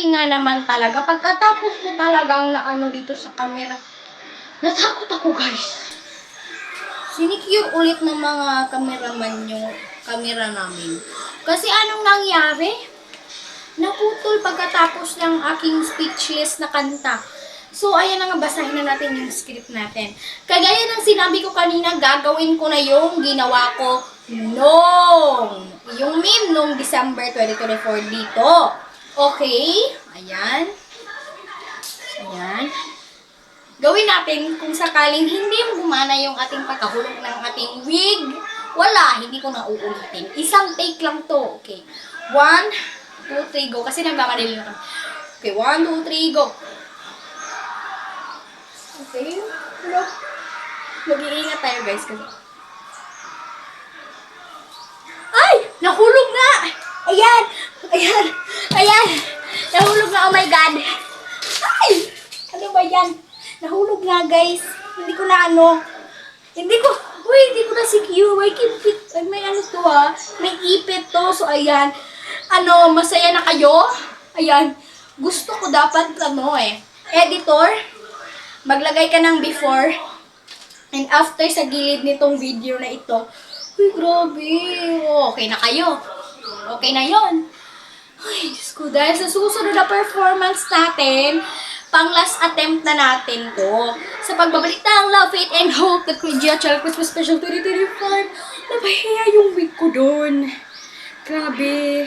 Grabe nga naman talaga. Pagkatapos ko talagang naano dito sa camera, natakot ako, guys. Sinicure ulit ng mga cameraman yung camera namin. Kasi anong nangyari? Naputol pagkatapos ng aking speechless na kanta. So, ayan na nga, basahin na natin yung script natin. Kagaya ng sinabi ko kanina, gagawin ko na yung ginawa ko yung meme nung December 2024 dito. Okay? Ayan. Ayan. Gawin natin kung sakaling hindi gumana yung ating pagkahulog ng ating wig. Wala, hindi ko na uulitin. Isang take lang to. Okay. 1, 2, 3, go. Kasi nagmamadali na kami. Okay, 1, 2, 3, go. Okay. Hello. Mag-iingat tayo, guys. Kasi... Ay! Nahulog na! Ayan! Ayan! Ayan! Nahulog na, oh my God! Ay! Ano ba yan? Nahulog na, guys. Hindi ko na ano. Hindi ko na secure. May ano to ha. May ipit to. So, ayan. Ano, masaya na kayo? Ayan. Gusto ko dapat, editor, maglagay ka ng before and after sa gilid nitong video na ito. Uy, grabe. Okay na kayo. Okay na yon. Ay, Diyos ko. Dahil sa susunod na performance natin, pang last attempt na natin to sa pagbabalik ng Love, Faith, and Hope the Korea Child Christmas Special 2025. Napahiya yung wig ko doon. Grabe.